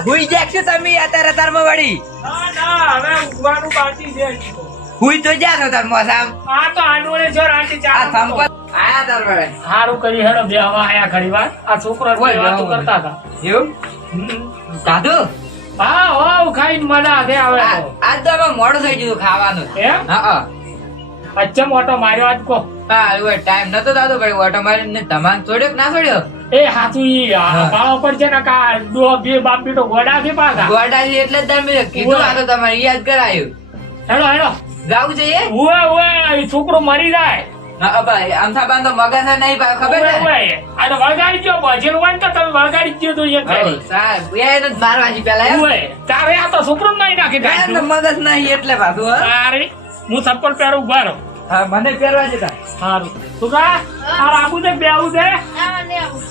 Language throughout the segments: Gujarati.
હુઈ જાગશો તમે અત્યારે તારમાં વળી ના ના હવે ઊંઘવાનું બાકી છે. હુઈ તો. જા તો તાર મોસામ આ તો આંડોળે જો રાતે આ થંપ આયા તાર વળે હારું કરી હેડો બે હવા આયા ઘડી વાર. આ છોકરા કોઈ વાતો કરતા હતા. એવું. કાધું હા વાવ ખાઈને મજા આવે હવે આ- આજ તો હવે મોડું થઈ ગયું ખાવાનું. એમ? હા હા. અચ્છા મોટો માર્યો આજ કો. હા ટાઈમ નતો થતો ભાઈ ઓટો મારીને તમાન છોડ્યો કે ના છોડ્યો એ હાથું ઈ આ પર છે ને કા દો બે બાપ બેટો ગોડા છે પાછા. ગોડાથી એટલે તમે કીધું આ તો તમારે યાદ કરાયું. હેલો હેલો જાવું જોઈએ? ઓએ ઓએ છોકરો મરી જાય. હા ભાઈ મગજ નહીં ખબર ને આ તો વળગાડી દ્યો ભજેલું હોય તો તમે વળગાડી દ્યો તો એ. એને જ પેલા? તારે આ તો છોકરો મારી નાખી મગજ નહીં એટલે હો. તારે હું ચપ્પલ પહેરું ઊભા રહો. હા મને પહેરવા છે સારું. છોકરા તારે આબુ છે? બેવું છે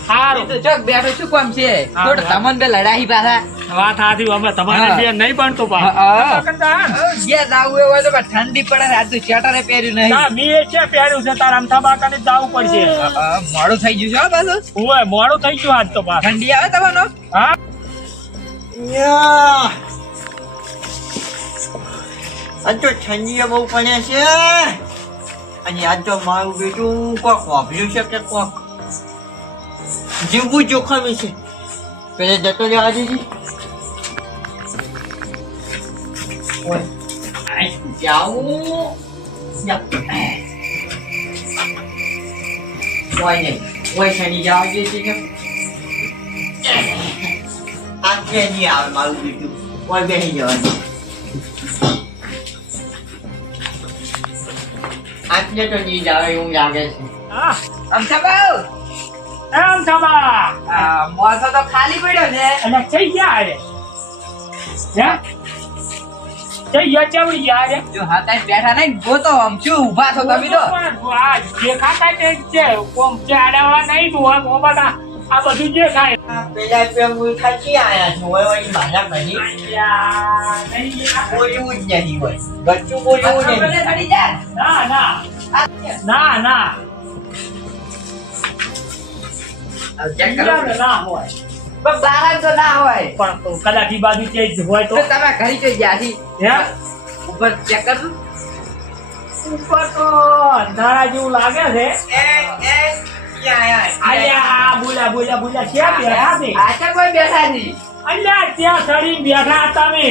સારું તો ચોક બેઠો શું કામ છે? હા, થોડું બે લડાઈ પાછા. વાત સાચી અમે તમારે બે નહીં બનતું પા હા, હા. કંટા. જે જાવું હોય તો ઠંડી પડે છે, તો સ્વેટરે પહેર્યું નહીં. ના, મેં એ છે પહેર્યું છે તારા અમથા બાકાને જ જાવું પડશે. મોડું થઈ ગયું છે હો પાછું. ઉવે, મોડું થઈ ગયું આજ તો પાછું. ઠંડી આવે તમારો? હા. યા. આજ તો ઠંડી બહુ પડે છે. અને આજ તો મારું બેટું કોક વાપર્યું છે કે કોક જીવવું જોખમી છે પેલે જતો જવા દીધી જાઉં. કોઈ નહીં. કોઈ શનિ જવા દે છે? નહીં આવે મારું બેટું કોઈ બેસી જવા આટલે તો આવે એવું લાગે છે. મોસો તો ખાલી પડ્યો છે. અને થઈ ગયા રે હે? ગયા ચવડી ગયા રે જો હાથા બેઠા નહીં ગોતો આમ શું ઊભા છો તમે તો? આ જે ખાતા છે કોમ છે નહીં તું આ બધા. આ બધું જે આ પેલા પેલા ખાચી આયા છું હોય ઓય મારા આ- બોલવું જ નહીં હોય બચ્ચું બોલવું નહીં. ના ના ના ના કરો. હોય પણ તો ના હોય પણ કદાચ બાજુ તે હોય તો તમે ઘરી જોઈ ગયા હે ઉપર ચેક ઉપર તો અંધારા જેવું લાગે છે અલ્યા બોલ્યા બોલ્યા બોલ્યા ક્યાં બેઠા છે? આચા કોઈ બેઠા નથી અલ્યા ત્યાં ચડી બેઠા તમે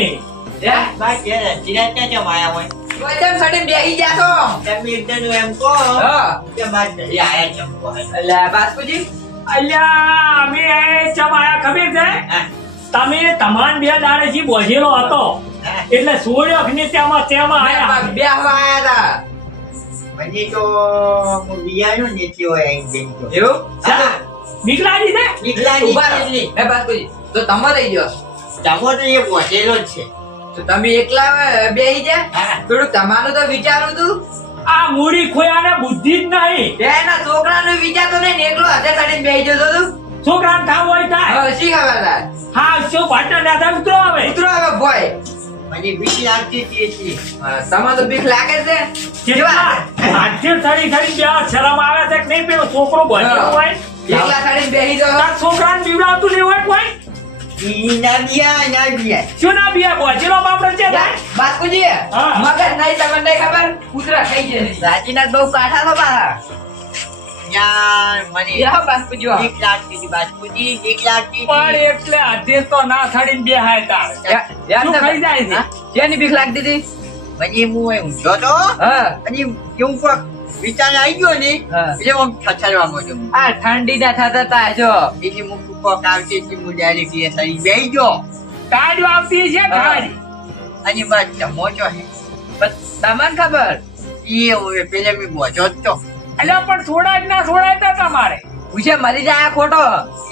હે? કોઈ તેમ સડી બેહી જાશો. હા. અલા, બાસ્કુજી, અલ્યા અમે ચમ આયા ખબર છે? તમે તમાન બે દાડે થી બોજેલો હતો એટલે સોળ્યો ને તેમાં તેમાં મેં આયા. પગ બેહવા આયા હતા. એવું? ચા, ને? છે ઊભા મે હે કરી. તો તમે રહી ગયો તો તમે એકલા બેહી જા. થોડું તમારું તો વિચારું તું. આ મૂડી ખોયાને બુદ્ધિ જ નહીં. બે છોકરાનો વિચાર તો નહીં ને એકલો હાથે ચડીને બેહી જતો તું. છોકરાને થાવ હોય થાય શી ખબર તાર? હા શું પાટણ ના થાય ઉતરો હવે ઉતરો હવે ભોય હા, તમે તો બીક લાગે છે. કેટલા? હાથે થડી થડી બે શરમ આવે છે કે નહીં પેલો છોકરો? હા. હોય? એકલા ચડીને બેહી જતો તાર છોકરાને બીવડાવતું નહીં હોય કોઈ? શું ના બીયા. બોજેલો બાપડો છે બાસ્કુજી મગજ નહીં તમને નહીં ખબર? કૂતરા ખાઈ જાય રાજીનાથ બહુ કાઠા તો પાછા એ હા બાસ્કુજી હો. પણ એટલે આજે તો ના થડીને બેહાય તાર યા- શું ખાઈ જાય છે? હા? બીક લાગતી હતી પછી હું એમ ઊંઘતો તો હા અને કેવું પણ વિચાર આવી ગયો ને એટલે હું છછાડવા માંડ્યો. આ ઠંડી ના થતા તા જો એટલે હું કોક આવશે એટલે હું direct એ સારી બે ગયો. કાઢ્યો આવતી છે. કાઢ અને બસ જમોચો હે. પણ તમને ખબર એ હવે પેલે મેં બોજો જ તો. એટલે પણ થોડા જ ના થોડા જ તમારે પૂછે મરી જાય ખોટો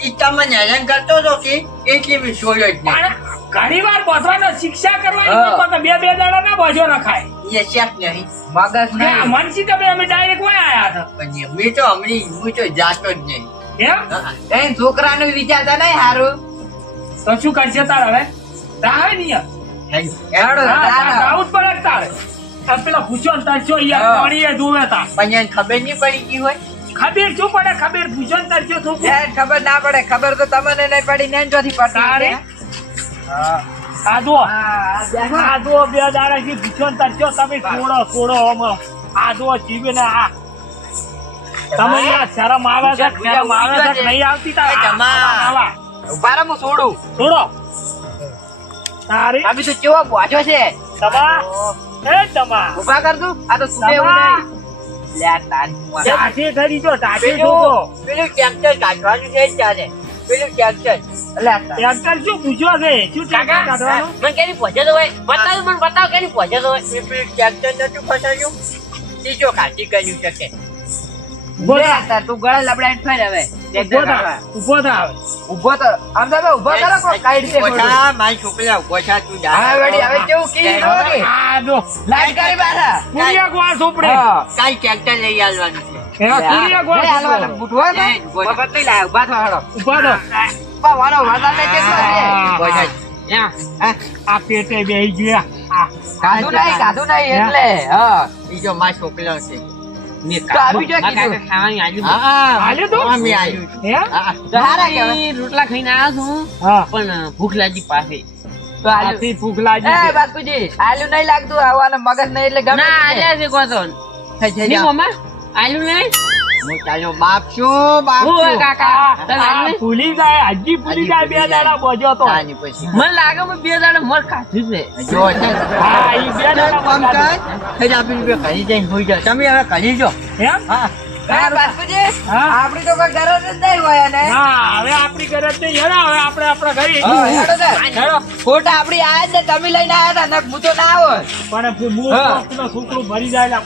ઈ તમને હેરાન કરતો હતો કે એટલે મેં છોડ્યો જ નહીં. ઘણી વાર બોધવાનો શિક્ષા કરવાની. બે બે દાડા ના બોજો રખાય એ શેક નહીં. મગજ નહીં મનસી તમે અમે ડાયરેક્ટ વાય આયા હતા પણ મે તો હમણાં હું તો જાતો જ નહીં. એમ એ કઈ વિચારતા નહીં હારું તો શું કરશે તાર હવે રાહે નહીં. હેડો. આવું જ પડે તારે પેલા ભૂષણ ને તાર શું યાર હા. ધોવે તાર પણ ખબર નહીં પડી ગઈ હોય? ખબર શું પડે? ખબર ભૂષણ ને શું? ખબર ના પડે. ખબર તો તમને નહીં પડી ને ચોથી તારે? પડતી આ જુઓ. બે દાડા થી ભૂષણ તરસ્યો. તમે છોડો છોડો આમાં. આ જીવે ને આ. તમે શરમ આવે છે? શરમ આવે છે નહીં આવતી તારે. ઊભા હું છોડું. છોડો. તારી. ભાભી તો કેવો બોજો છે? તમા? એ તમા? ઊભા કર તું. આ તો સુને એવું લે તારી મુઆ. કરી જો ટાઢી પેલું પેલું ટ્રેક્ટર કાઢવાનું છે ચાલે પેલું ટ્રેક્ટર એટલે આ તારી. ટ્રેક્ટર શું પૂછ્યો છે? શું ટ્રેક્ટર કાઢવાનું? મને કેની પહોંચે તો હોય? બતાવ મને બતાવ કેની પહોંચે તો હોય પેલું ટ્રેક્ટર નતું ફસાયું? ત્રીજો ખાતી કર્યું છે કે. ઊભો થા. તું ગળે લબડાઈને ફેર હવે. ઊભો થા ઊભો થા ઊભો તો આમ દાદા ઊભો કરો કોઈ કઈ રીતે ઓછા મારી છોકરા છા તું જા. હા વડી હવે કેવું કી કે? આ જો લાઈટ કરી બારા કુડિયા ગોળ સોપડે હા કાલ ટ્રેક્ટર લઈ આવવાનું છે ગોળ નહીં હાલવાના. સોપડે. બુટવા ને? મફત નહીં લાયા. ઊભા થા હડો ઊભા થા. પા વાળો વરસાદ ને કેટલો છે? હા. હા. આ પેટે બેહી ગયા આ. કાઢું નહીં કાઢું નહીં એટલે હા બીજો જો મારા છોકરા છે રોટલા ખાઈને આવ્યો છું પણ ભૂખ લાગી પાસે તો. આથી ભૂખ લાગી એ. બાપુજી આલ્યું નહીં લાગતું આવવાનું મગજ નહીં એટલે ગમે ના છે કોતો આલ્યું નહીં? હું તારો બાપ છું બાપ છું. કાકા? ભૂલી જાય હજી ભૂલી જાય બે દાડા બોજો તો. મને લાગે મેં બે દાડા મર ખાધું છે. જો હા ઈ બે દાડા કર. થઈ જા, બે ઘરે જઈને હોઈ જા. તમે હવે કહી જો એમ? હા. હા, બાપુજી. હા. આપણી તો કોઈ ગરજ જ નહીં હોય એને હવે આપણી ઘરે નહીં. હેડા હવે આપણે આપણા ઘરે હા, હેડો ને. હેડો. ખોટા આપણી આયા જ તમે લઈને આવ્યા હતા ને હું તો ના આવો. પણ હું. હા. મરી જાય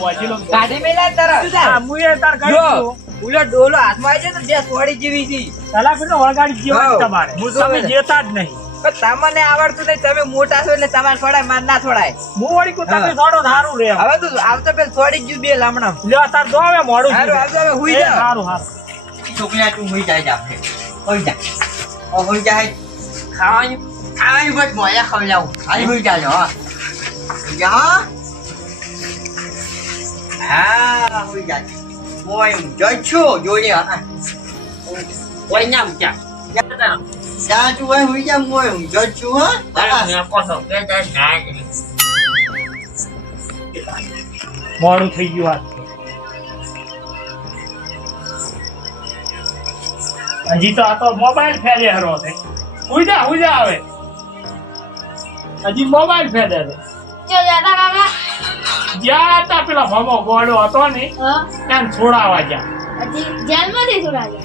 કાઢી મેલા તરત. હા, મુએ તાર કરી જો ડોલો હાથમાં આવી છે તો જે સોડી જેવી હતી પેલો વળગાડી ગયો તમારે. તમે જેતા જ નહીં. તમને આવડતું નહીં તમે મોટા છો એટલે તમારે થોડાય માર ના થોડાય. હું વળી કુ તમે થોડો સારું રે હવે તું આવતો પેલ થોડી જ બે લામણા લ્યો તાર જો હવે મોડું સારું આવજો હવે હુઈ જા. સારું હારું હારું. છોકરા તું હુઈ જાય જા આપણે. હોઈ જા. ઓ, હુઈ જાય. ખાવાની ખાવાની બસ મોયા ખવડાવું. ખાલી હુઈ જાજો હા. જા હા. હુઈ જાય જા. મોય ઊંઝો જ છું જોડે હા. કોઈ ના ઉઠ્યા તું હોય હોઈ જા મોય ઊંઝો જ છું હા. હા. મોડું થઈ ગયું હાથ હજી તો આ તો મોબાઈલ ફેરે હરો છે. ઉજા ઉજા આવે. હજી મોબાઈલ ફેરે છે. જો દાદા કાકા જ્યાં હતા પેલા ભમો ગોળો હતો ને હા. ત્યાં છોડાવા ગયા.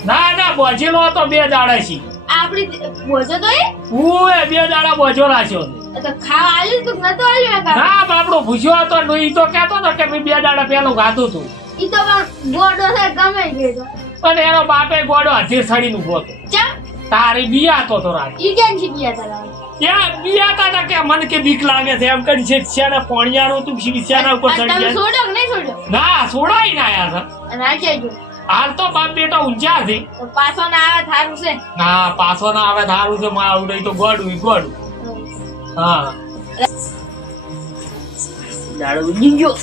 ના ના બોજેલો હતો બે દાડા થી આપડી બોજો તો એ? હું એ બે દાડા બોજો રાખ્યો તો ખાવા આવ્યું તું નતો આવ્યું હા બાપડો ભૂસ્યો હતો ને ઈ તો કહેતો હતો કે મેં બે દાડા પેલું ખાધું હતું ઈ તો પણ ગોડો છે ગમે ગયો પણ એનો બાપે ગોડો હજી સડી નું ગોતો ચમ? તારી બિયા તો તો રાખ. ઈ કેમ છે હતા ત્યાં બિયા તા કે મને કે બીક લાગે છે. એમ કરી છે પોણિયારું તું શેના ઉપર ચડી જાય? છોડો નહીં છોડો? ના છોડાઈ ના કેજો હાલ તો બાપ બેટા ઊંચા છે. પાછો ના આવે થારું છે. ના પાછો ના આવે ધારું છે માં આવડે તો ગોડું ગોડું. હા. દાડો ગયો.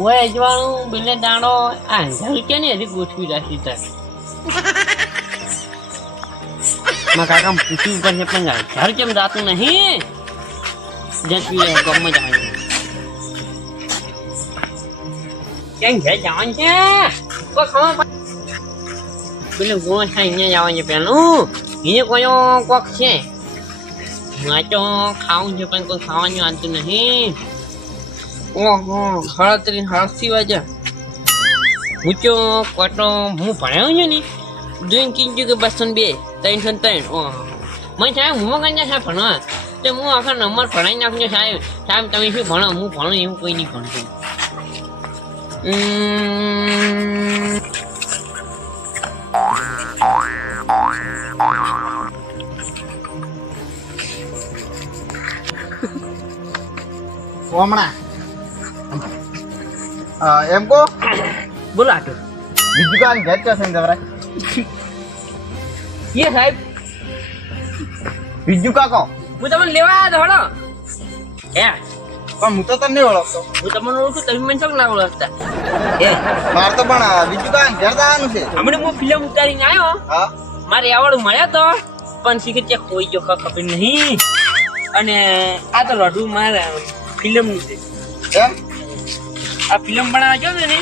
ઓય અજવાળું બેલે દાડો આ અંધારું કે ને હજી ગોઠવી રાખી તાર. મારા કાકા પૂછ્યું પડશે પણ ઘર કેમ જાતું નહીં? જતી રહે ગમે જાય કેમ ઘેર જવાનું છે? કોઈ ખબર પેલું અહીંયા જવાનું છે પેલું. એને કોઈ કોક છે. તો ખાવું છે, પણ કોઈ ખાવાનું આવતું નહીં. હળત્રી હળસી વાજે હું તો કોટો હું ભણાવ્યો છું ને? જોઈને કીધું કે બસો બે, ત્રણસો ને ત્રણ. ઓહ. મને સાહેબ, હું કઈ સાહેબ ભણવા? તો હું આખા નંબર ભણાવી નાખજો સાહેબ. સાહેબ, તમે શું ભણો? હું ભણો એવું કોઈ નહીં ભણતું. હમણાં એમ કો બોલો આટલું. બીજું કામ ઘેર છે સંગ એ સાહેબ બીજું કાકો હું તમને લેવા આવ્યો હળો. હે પણ હું તો તમને ઓળખતો. હું તમને ઓળખું તમે મને શું ના ઓળખતા. એ. મારે તો પણ બીજું કાંઈ ઘેર જવાનું છે? હમણાં હું ફિલ્મ ઉતારીને આવ્યો. હા. મારે આવડું મળ્યો તો પણ શીખર ત્યાં કોઈ જો ખબર નહીં. અને આ તો રઢું મારે ફિલ્મનું છે. એમ? આ ફિલ્મ બનાવવા ગયો ને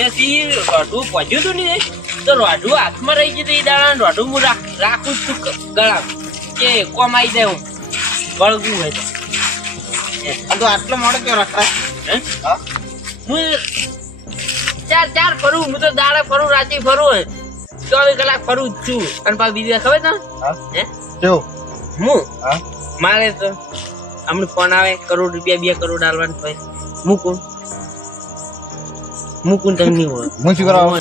એથી રોઢું પહોંચ્યું હતું ને તો રોઢું હાથમાં રહી ગયું એ દાડા રોઢું હું રાખ- રાખું છું ગળા કે કોમ આવી જાય હું? વળગું હોય તો. તો આટલો મોડો કયો રખડા હે? હું. ચાર ચાર ફરું હું તો દાડે ફરું રાતે ફરું હોય. ચોવીસ કલાક ફરું જ છું. અને પાછું બીજી ખબર તો હે. જો હું? મારે તો હમણાં ફોન આવે કરોડ રૂપિયા બે કરોડ આલવાનું હોય. મૂકું મૂકું તમને નહીં હોય. હું શું કરાવું.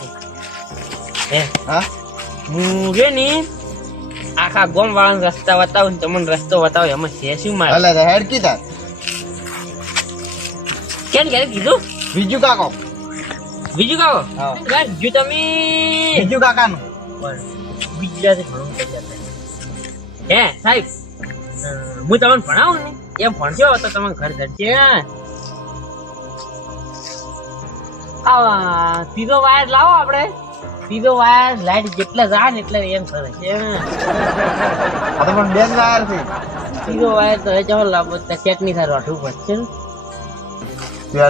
હે હા? હું? રે ને આખા ગોમ વાળા રસ્તા બતાવો ને તમને રસ્તો બતાવો એમાં છે શું મારે? અલે હેડ કી તાર. કેમ કે કીધું બીજું કાકો. બીજું કહો હા. બીજું તમે? બીજું કાકાનું. નું જતા. હે સાહેબ? હું તમને ભણાવું ને? એમ ભણશો તો તમે ઘર ધરશે આ સીધો વાયર લાવો આપણે. સીધો વાયર લાઈટ જેટલા જાય ને એટલે એમ કરે છે આ તો પણ બેન વાયર છે. સીધો વાયર તો ચાલો લાવો તો ચેક નહીં થાય રોઠવું પડશે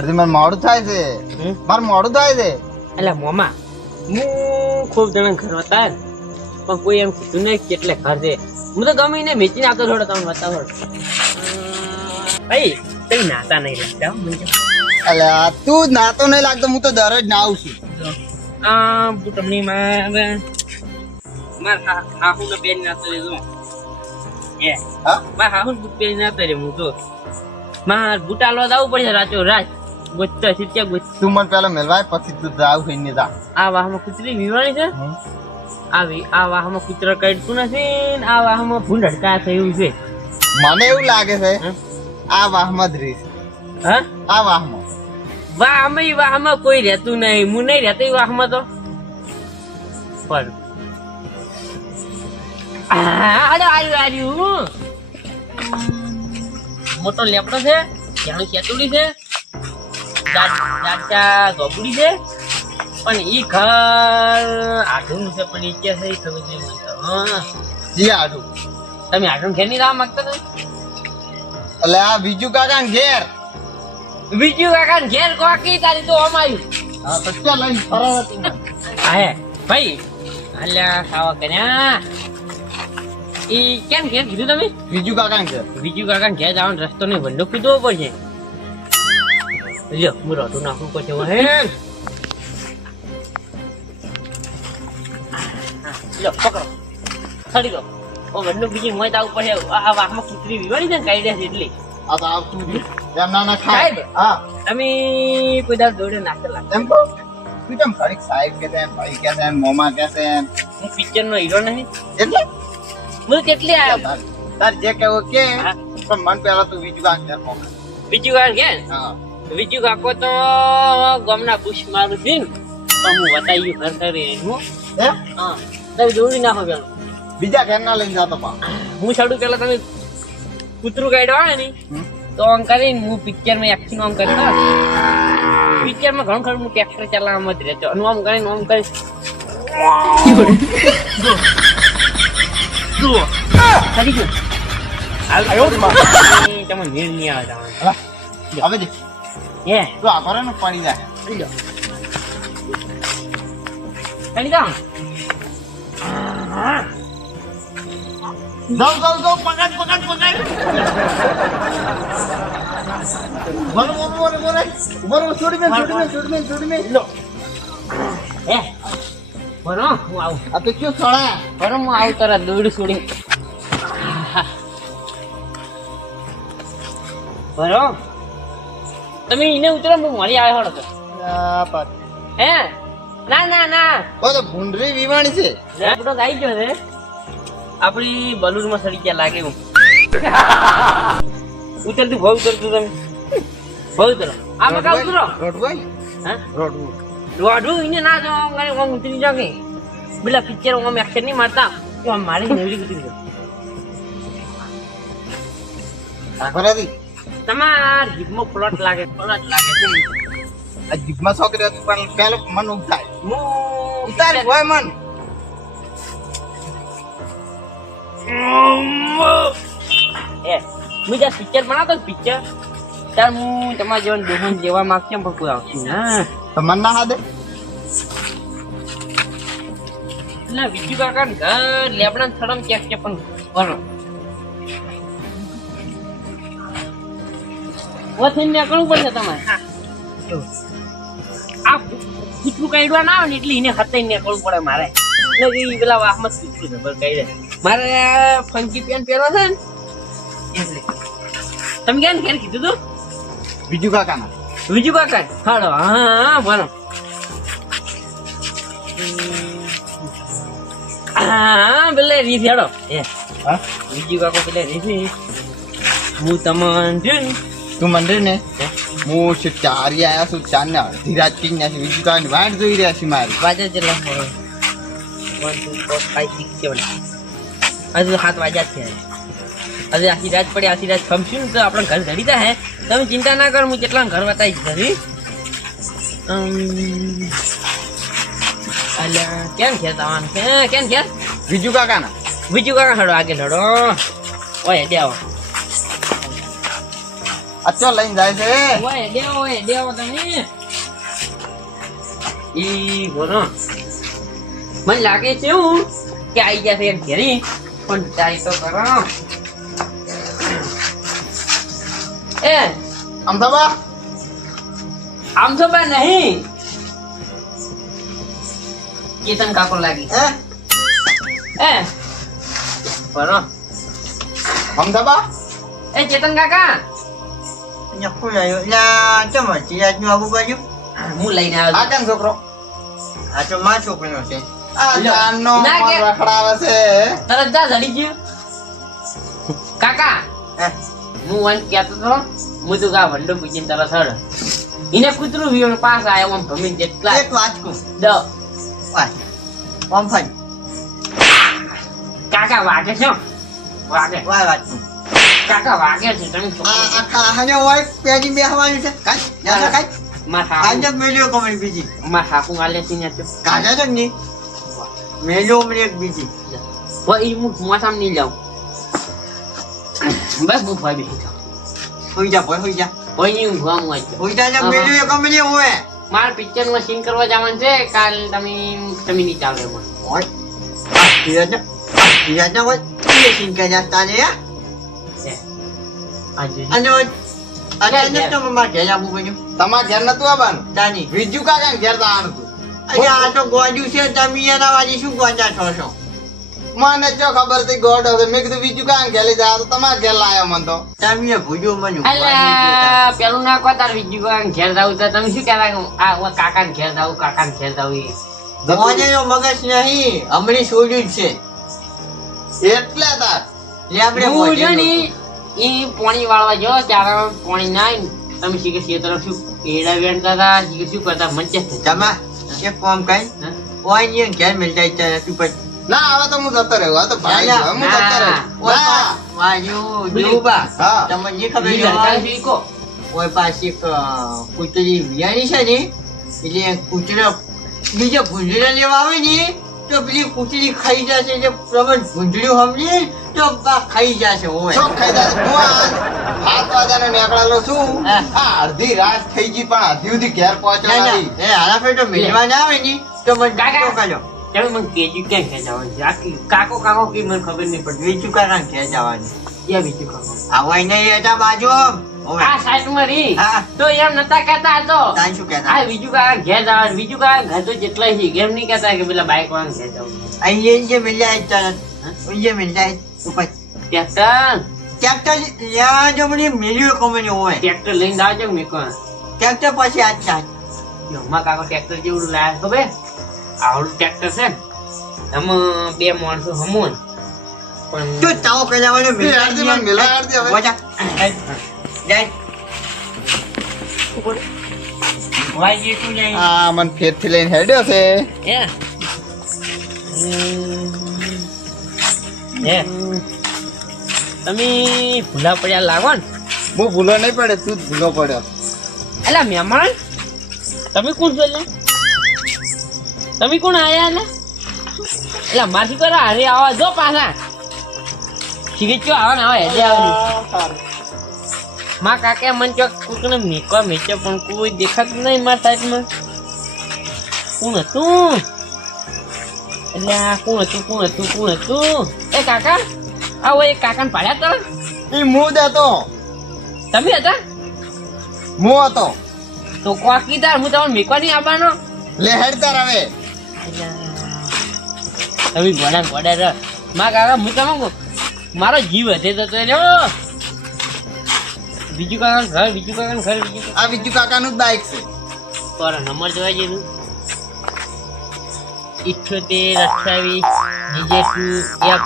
ને મને મોડું થાય છે? મારે મોડું થાય છે. એટલે મોમા હું ખૂબ જણા ઘર હતા પણ કોઈ એમ કીધું નહીં કે કેટલે ઘર છે. હું તો ગમીને ને વેચીને આવતો થોડો તમને બતાવો. ભાઈ કઈ નાતા નહીં રહેતા મને. અલે તું જ નાતો નહીં લાગતો હું તો દરરોજ નાવું છું. આ તમને માં માર હાહુ ને બેન ના રે જો. એ હા? માર હાહુ ને બેન ના રે હું તો. માર બુટા લો જવું પડશે રાતો રાત. ગોચતા સિત્યા ગોચ તું મને પેલા મેલવાય પછી તું જાવ થઈને જા. આ વાહમાં કુતરી વિવાણી છે. આવી આ વાહમાં કુતરો કાઢતું નથી ને આ વાહમાં ભૂંડડકા થયું છે. મને એવું લાગે છે આ વાહમાં જ રહીશ હા? આ વાહમાં. વાહમાં વાહમાં કોઈ રહેતું નહીં. હું નહીં રહેતો વાહમાં તો. પણ. આડો આવ્યું આર્યું. મોટો લેપડો છે જાણું ખેતુડી છે દાદા ગોબડી છે પણ ઈ ઘર આઢું છે પણ ઈ કે છે ઈ ખબર નહીં મને જી આઢું. તમે આઢું ઘેર નહીં લાવવા માંગતા તમે? એટલે આ બીજું કાકા ને ઘેર. બીજું કાકા ને ઘેર કોકી તારી તો અમાયું હા તો ચાલ લઈને ફરાવ તું હા ભાઈ અલ્યા ખાવા કર્યા ઈ કેમ ઘેર કીધું તમે? બીજું કાકા ઘેર. બીજું કાકા ઘેર જવાનો રસ્તો નહીં બંદૂક કીધો પડશે લ્યો હું રોટું નાખું પછી હે લ્યો પકડો. ખડી દો ઓ બંદૂક બીજી મોય તાવ પડે આ વાહમાં કૂતરી વિવાડી છે ને કાઢ્યા છે એટલી. આ તો આવતું નહીં. એમ ના ખાય. હા. તમે કોઈ દાડ દોડે નાખેલા એમ કહું? તું ઘડીક સાહેબ કે છે ભાઈ કે છે મોમા કે છે? હું પિક્ચર નો હીરો નહીં. એટલે? હું કેટલી આવ્યો તાર જે કેવું કે પણ મન પહેલા તું બીજું કાકા ઘેર મોકલ બીજું વાર કે હા. બીજું કાકો તો ગામના બુશ મારું છે ને. તો હું ઘર કરે હું? હે. હા? તમે દોડી નાખો પેલું બીજા ઘેર ના લઈને જાતો પા હું છોડું પેલા તમે કૂતરું આવે ને તો આમ કરીને હું પિક્ચરમાં એક્ટિંગ આમ કરી દઉં પિક્ચરમાં ઘણું ખરું હું ટ્રેક્ટર ચલાવવામાં જ રહેતો. અને આમ કરીને આમ કરી જુઓ. તમે નીર નહીં આવે હવે હે. તું આ કરે ને પડી જાય. કરી દો જાઓ જાઓ જાઉં પકડ પકડ પકડ. બોલો બોલો બોલો બોલો બોલો છોડી દે છોડી દે છોડી દે છોડી દે. લો. એ બોલો હું આવું. આ તો કયો છોડા બોલો હું આવું તારા દોડ છોડી. બોલો તમે એને ઉતરો હું મળી આવે હળો તો. આ પાટ. હે? ના ના ના. ઓ તો ભૂંડરી વિવાણી છે. આપડો આવી ગયો છે. આપણી બલૂનમાં સડી ગયા લાગે હું ઉતરતું ભાવ ઉતરતું તમે. ભાવ ઉતરો. આ કા ઉતરો. રોડવાઈ હા? રોડવું. રોડવું ઇને ના જો અંગારે ઓમ ઉતરી જાગે પેલા પિક્ચર હું એક્શન નહીં મારતા. તો મારી નેવડી ઉતરી છે. કાકોરાજી તમાર જીભમાં પ્લોટ લાગે પ્લોટ લાગે આ જીભમાં છોકરી હતી પણ પેલો મન હું ઉતાર હોય મન. હું જ્યાં પિક્ચર બનાવતો પિક્ચર ત્યારે હું તમારા જેવા દોહન જેવા માંગશે પણ કોઈ આવશે ના તો મન ના હાદે? એટલે બીજું કાકા ઘર લેબડા થડમ ક્યાંક છે પણ બરો વથીને નીકળવું પડશે તમારે. હા. આ કીટલું કાઢવા ના આવે ને એટલે એને હાથે નીકળવું પડે મારે. એટલે પેલા વાહમાં જ ખબર કાઢે મારે ફંકી પેન પહેરવા છે ને તમે ક્યાં ક્યાં કીધું તું? બીજું કાકાના બીજું કાકા હાલો હા હા બોલો. હા પેલે રીત હેડો. એ હા? બીજું કાકો પેલે રીત હું તમને છે તું મંદિર ને? હું? છે ચારી આયા છું ચાર ને અડધી રાત કી ને બીજું કાંઈ વાટ જોઈ રહ્યા છે મારી. વાજા જેટલા one two four five six seven હજુ સાત વાગ્યા છે. હજુ આખી રાત પડે આખી રાત ખમશું ને તો આપણે ઘર ધરી હે. તમે ચિંતા ના કરો હું કેટલા ઘર બતાવી ધરી એટલે કેમ છે? તમારે કે કેમ છે બીજું કાકાના. બીજું કાકા હડો આગળ હડો. ઓય દેવો. અચ્છો લઈને જાય છે? ઓય દેવો ઓય દેવો તમે. ઈ બોલો. મને લાગે છે હું કે આઈ ગયા છે ઘેરી. પણ ટ્રાય તો કરો એ અમદાવાદ આમ તો બા નહીં. કેતન કાકો લાગી. હે? એ. બોલો અમદાવાદ એ ચેતન કાકા. નકું આવ્યો? ના ચમ ચિરાજનું આબુ બાજુ? હું લઈને આવ્યો આ કેમ છોકરો? આ તો માં છોકરીનો છે. આ. જાનનો ના રખડાવે છે. તરત જા જડી ગયો. કાકા. હે? વન કહેતો તો હું તો કા વંડો પૂછીને તારા હળ એને કૂતરું વિયો પાસ આવ્યો આમ ભમીને જેટલા એક વાંચકું દ. વાંચ ઓમ ફાઈ. કાકા વાગે છે. વાગે. વાય વાત કાકા વાગે છે તમે આ ખાહાને હોય પેજી બેહવાનું છે. કાઈ? જા કાઈ? માર આજે મેલ્યો કમરી બીજી. માર હાકુ આલે છે ને તો. કાજા છે ની મેલ્યો મને એક બીજી. હું મોસામ નહીં જાઉં બસ હું ભાઈ બેસી જાઉં હોઈ જા ભાઈ હોઈ જા કોઈ નહીં ઊંઘવા હું આજ હોઈ જા હા. મેલ્યો એક કમરી હોય મારે પિક્ચરમાં સીન કરવા જવાનું છે કાલ તમે તમે નહીં ચાલે એમાં હોય ધીરજ ધીરજ હોય એ સિંકા જાતા ને અને અને તો મમ્મા ઘેર આવું બન્યું તમારે ઘેર નતું આવવાનું તાની બીજું કાકા ઘેર જવાનું હતું અરે આ તો ગોજુ છે તમે એના વાજી શું ગોજા છો છો મને જો ખબર હતી ગોડ હવે મેં કીધું બીજું કાં ઘેલી જાવ તો તમારે ઘેર લાયો મને તો. ચામીએ ભૂજો મને અલ્યા પેલું ના કહો તાર બીજું કાં ઘેર જાવ તો તમે શું કહેતા આ કાકા ઘેર જાવ કાકા ઘેર જાવ એ. મોને નો મગજ નહીં હમણી છોડ્યું છે. એટલે તાર. એ આપણે હું એ છે ને નહોતું. ઈ પોણી વાળવા જો ત્યારે પોણી ના તમે શીખે છે તરફ શું એડા વેણતા હતા શીખે શું કરતા મંચે જમા એક કામ કઈ. ઓયની ઘેર મિલ જાય ચાલે તું પછી. ના હવે તો હું જતો રહ્યો આ તો ભાઈ હું જતો રહ્યો વાયુ હા. તમને જે ખબર હોય, શીખો એક અ, કૂતરી વિયાણી છે ને એટલે કૂતરા બીજા ભૂંડરા લેવા આવે ને તો પેલી કૂતરી ખાઈ જશે. જે પ્રમાણ ભૂંજડ્યું સમજી તો બા ખાઈ જશે ઓય. શું ખાઈ જાય? હું આ સાત વાગ્યાનો નીકળેલો છું. હા. આ અડધી રાત થઈ ગઈ પણ અડધી સુધી ઘેર પહોંચ્યો ના ના. નથી. એ હારા ફેટો તો ના આવે ને તો મને કાકા. કાકો કાઢો તમે મને કેજી ક્યાં ક્યાં જવાનું છે? આખી કાકો કાકો કે મને ખબર નહીં પડતી. બીજું કાકા ક્યાં જવાનું? ક્યાં બીજું કાકો? આવાય નહીં હતા બાજુ. આ સાઈડમાં રહી તો એમ નતા કહેતા તો. તાન શું કહેતા? આ બીજું કાકા ઘેર જવાનું બીજું કાકા ઘર તો જેટલા છે. એમ નહીં કહેતા કે પેલા બાઈક વાળા ઘેર જવું અહીં જે મિલ્યા જ ચાલત અહીં મિલ્યા ઉપર. ટ્રેક્ટર? ટ્રેક્ટર ત્યાં જો મને મિલ્યું કમની હોય. ટ્રેક્ટર લઈને આવજો મેં ટ્રેક્ટર પછી આજ હમણાં કાકો ટ્રેક્ટર જેવું લાયા ખબર? આવડું ટ્રેક્ટર છે ને એમાં બે માણસો હમું પણ તો તાવ કરાવવાનો એ અડધી માં મિલા હવે. જાય. વાઈ તું જાય. આ મને ફેરથી લઈને હેડ્યો છે. હે? હે? તમે ભૂલા પડ્યા લાગો ને? હું ભૂલો નહીં પડે તું જ ભૂલો પડ્યો. એલા મહેમાન. તમે કોણ છો લે તમે કોણ આયા ને? એટલે માથી કરો હારે આવા જો પાછા. શીખી ચો આવા ને આવા હેડે આવની માં કાકે મન ચોક કોકને મેકવા મેચે પણ કોઈ દેખાતું નહીં મારા સાઈડમાં. કોણ હતું? એટલે આ કોણ હતું કોણ હતું કોણ હતું? એ કાકા આવો એ કાકાને પાડ્યા તો એ મૂદ હતો. તમે હતા? હું હતો. તો કોક કીધા હું તમને મેકવા નહીં આવવાનો? લે હેડ તાર હવે. તમે ગોડા ગોડા રહમાં કાકા હું તમે મારો જીવ હશે તો તો રહ્યો બીજું કાકા ઘર બીજું કાકા ઘર બીજું આ બીજું કાકાનું જ બાઈક છે. પર નંબર જોવા જેવું ઇઠ્યોતેર અઠ્યાવીસ જીજે ટુ એક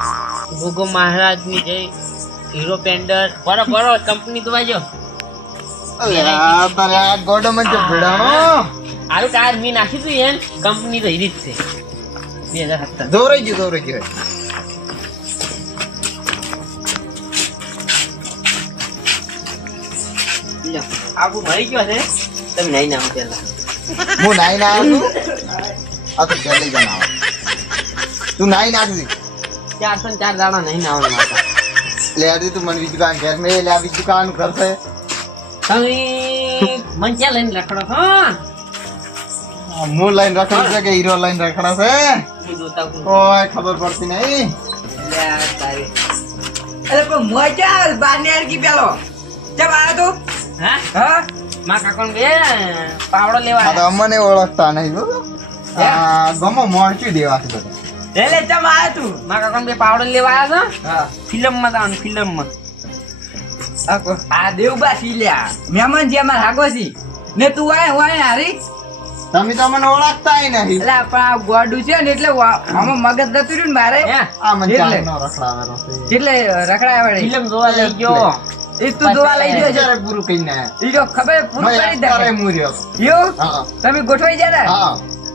ગોગો મહારાજની જય હીરો પેન્ડર બરો બરો કંપની તો વાજો ગોડો માં જો હારું કાર મેં નાખી તું એમ કંપની તો હિરી જ છે. બે હજાર સત્તર. દોરાઈ ગયું દોરાઈ ગયું. આબુ મરી ગયો છે. તમે નહીં નામ પેલા હું નાઈ ના આવું આ તો પહેલી જણ તું નાઈ નાખજી ચારસો ને ચાર દાડા નહીં ના માતા લે આજે તું મને બીજું કામ ઘેર મેં લે આ બીજું કામ ઘર છે. તમે મન ક્યાં લઈને લખડો હા? હું લાઈન રખડું છે કે હીરો લાઈન રખડા છે કોઈ ખબર પડતી નહીં. અરે પણ મોય ચાલ બાર ને અડકી પેલો ચમ આવ્યો તું હા હા માં કાકોને બે પાવડો લેવા આ તો અમને ઓળખતા નહીં બો આ ગમો મોણચી દેવા છે બધા લે લે ચમ આવ્યો તું માં કાકોને બે પાવડો લેવા આવ્યા છો હા ફિલ્મમાં જવાનું ફિલ્મમાં આ કો- આ દેવબા સી લ્યા મહેમાન જે અમાર હાગો છી ને તું આય હું આય હારી તમે તો મને ઓળખતા નહીં. એટલે પણ આ ગોડું છે ને એટલે આમાં મગજ જતું રહ્યું ને મારે. આ મને એટલે. રખડાવેલો એટલે ફિલ્મ જોવા લઈ ગયો. એ તું જોવા લઈ ગયો છે. પૂરું કહીને. આયા. ઈ તો ખબર પૂરું કરી દે. મૂર્યો. એવું હા. તમે ગોઠવાઈ ગયા ને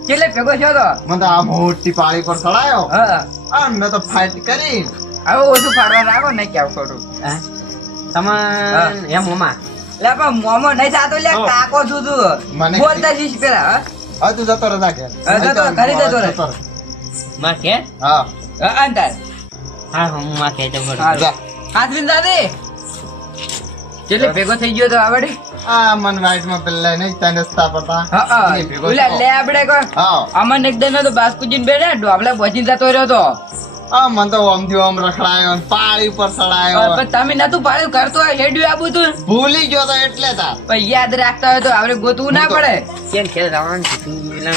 કેટલે ભેગો છો તો? મને તો આ મોટી પાળી પર ચડાયો. હા. આ મેં તો ફાઇટ કરી. હવે ઓછું ફાડવા રાખો ને ક્યાં ખોટું હા? તમે એમ લે પણ મોમો નહીં થતો લે કાકો છું તું. મને બોલતા જઈશ પેલા હા? તું જતો રહે ઘેર. જતો ઘરે જતો રહે. માં કે? હા. હા અંતર. હા હું માં કહેતો ખરો. હા. જા. હાથ બિન દાદી એટલે ભેગો થઈ ગયો તો આવડી? આ મન વાઈટમાં પેલા નહીં તને રસ્તા પર હા. લે આપણે કો હા. અમન એકદમ તો બાસ્કુજીન બેઠા ડોબલા જતો રહ્યો તો. આ મન તો ઓમથી ઓમ રખડાયો પાળી પર સડાયો પણ તમે નતું પાડ્યું કરતો હોય હેડ્યું આ બધું? ભૂલી ગયો તો એટલે તા પણ યાદ રાખતા હોય તો આપણે ગોતવું ના પડે. કેમ ખેલ જવાનું કીધું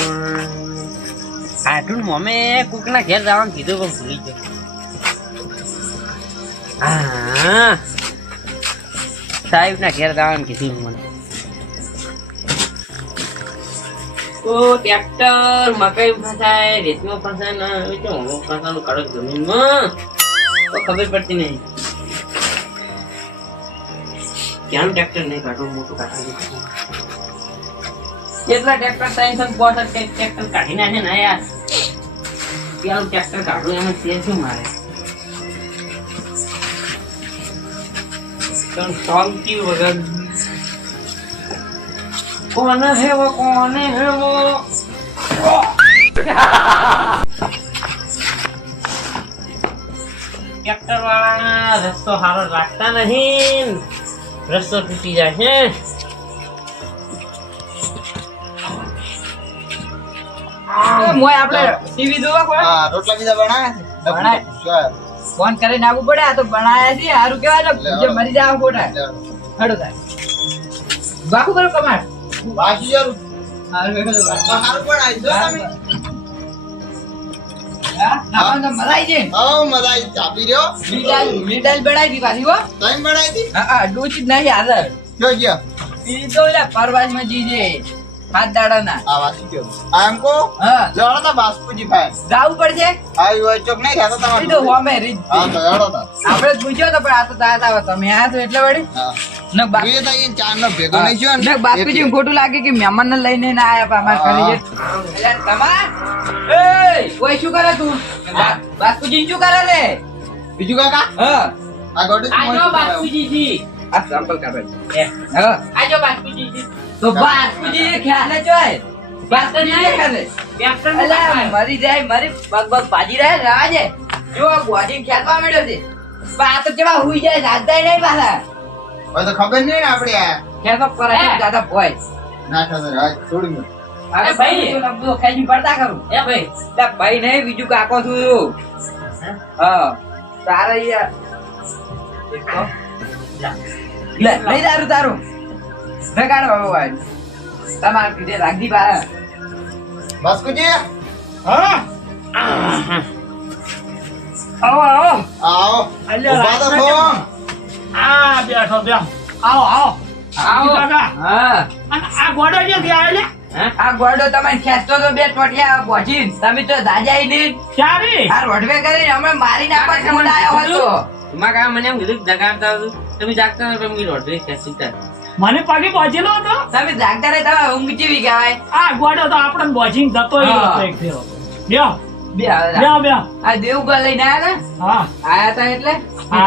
આટલું મમે કુક ના ઘેર જવાનું કીધું પણ ભૂલી ગયો. હા. સાહેબ ના ઘેર જવાનું કીધું મને. તો ટ્રેક્ટર મકાઈ ફસાય, રેતમાં ફસાય ના એ તો હું ફસાનું કડક જમીનમાં. તો ખબર પડતી નહીં. ક્યાં ટ્રેક્ટર નહીં કાઢવું? મોટું કાઢવું કેટલા ટ્રેક્ટર સાયન્સ બોસ ટ્રેક્ટર કાઢી નાખે ને યાર. પેલું ટ્રેક્ટર કાઢવું એમાં તે શું મારે? પણ શાંતિ વગર કોને હેવો કોને ટ્રેક્ટર વાળા રસ્તો સારો રાખતા નથી રસ્તો તૂટી જાય છે. એ મોય આપણે ટીવી જોવા કોઈ? હા રોટલા બીજા બનાવ્યા છે? ફોન કરીને આવવું પડે આ તો બનાયા છે સારું કેવાય ને જે મરી જાવ ખોટા. હડો થાય બાકુ કરો કમાડ. બાકી યાર હારું હેડો તો બહાર પણ આવી જાઓ તમે હા, ખાવાનું તો મજા આઈ જાય હા મજા આવી ચાપી રહ્યો? મીઠાઈ મીઠાઈ બનાવી હતી પાછી હો. ટાઈમ બનાવી હતી હા હા ડૂચી જ નહીં હાજર જો ગયો ઈ તો ઓલા પરવાસમાં જીજે. હાથ દાડાના. આ વાસી ગયો આ એમ કો હા. લેવડો તા બાસ્પુજી ભાઈ. જાવું પડશે? આવી હોય ચોક નહીં થતો ઈ તો તમારે હોમે રીત હા તો લેવડો તા. આપણે પૂછ્યો તો પણ આ તો તમે આ તો એટલે વળી. ને બાપ તા ઈ ચાર નો ભેગો નહીં થયો ને. બાપુજી ખોટું લાગે કે મહેમાન ને લઈને ના આયા પા અમાર ઘરે એટલે તમાર? એ! શું કરે તું? બાપુજી શું કરે લે? બીજું કાકા? હા. આ ગોડું આ જો બાપુજીજી. આ સેમ્પલ કાપે એ. હા. આ જો બાપુજીજી. તો બાસ્કુજી ખ્યાલ જ હોય. બાસ્કુજી ખ્યાલ. જ. ટ્રેક્ટર મરી જાય મરી બગ બગ ભાજી રહે રાજે જો આ ગોજી ખેંચવા મળ્યો છે. પણ આ તો કેવા હુઈ જાય જાગતા નહીં પાછા. હવે તો ખબર નહીં ને આપણે. આ કરે છે ના દાદા ભોય ખબર હવે છોડી દો. અરે ભાઈ. તું તો ખાઈ પડતા કરું એ ભાઈ. લા, ભાઈ નહીં બીજું કાકો છું હા? તારે યાર એક તો. લે લઈ તારું તારું. નગાડો હવે ભાઈ. તમારે કીધે રાખી બસ કુજી હા? આવો આવો. આવો. અલ્યા, ઊભા તો. આ બેઠો બેઠો આવો આવો. આવો. કાકા. હા. અને આ ગોડો ક્યાંથી આવેલે આ ગોડો તમને ખેંચતો તો બે ટોટિયા પહોંચી તમે તો દાદા નહીં ચારી આ રોડવે કરીને અમે મારી નાખવા ફોન આવ્યો હતો. એમાં કાકા મને કીધું જગાડતા હતું તમે જાગતા હતા પણ મેં રોટરી ખેંચી તા. મને પગે પહોંચેલો હતો? તમે જાગતા રહે તમે ઊંઘ જીવી કહેવાય? આ ગોડો તો આપણને બોજી જતો ય હતો એક ફેરો. બ્યો બે આવે. બ્યો બ્યો આ દેવગઢ લઈને આવ્યા ને હા. આયા તા એટલે?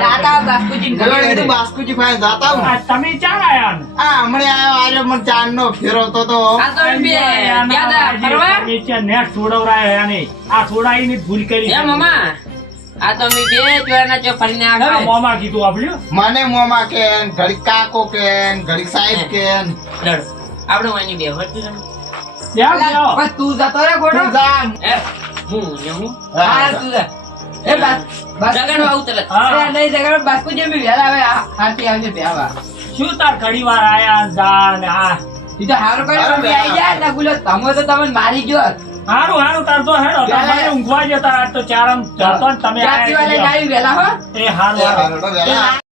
દાતા બાસ્કુજી બોલો, કીધું બાસ્કુજી પાસે જાતા હું. તમે ચાર આયા આ હમણાં આવ્યો આર્યો મને ચાંદનો ફેરવતો તો. આ તો બે આના ફરવા? તમે નેટ છોડવરાય આને. આ છોડાઈને જ ભૂલ કરી એ મમ્મા આ તો અમે બે ચોરના ચો ફરીને ના, કીધું મને મોમાં કેન ઘડીક કાકો કે ઘડી સાહેબ કે. આપણે બે હતું તું જતો રે ગોડો. જા. હું ને હું હા. તું એ બાસ બાસ જગાડવા આવું અરે નહીં આવે હાથી આવશે બે શું તાર ઘણી વાર આયા જા ને આ? ઈ તો હારું આઈ ગયા ને તમે તો તમને મારી ગયો. હારું હારું તાર તો હેડો તમારે ઊંઘવા જતા તો ચારમ જતો તમે આવી વહેલા હો. એ હારું હારું.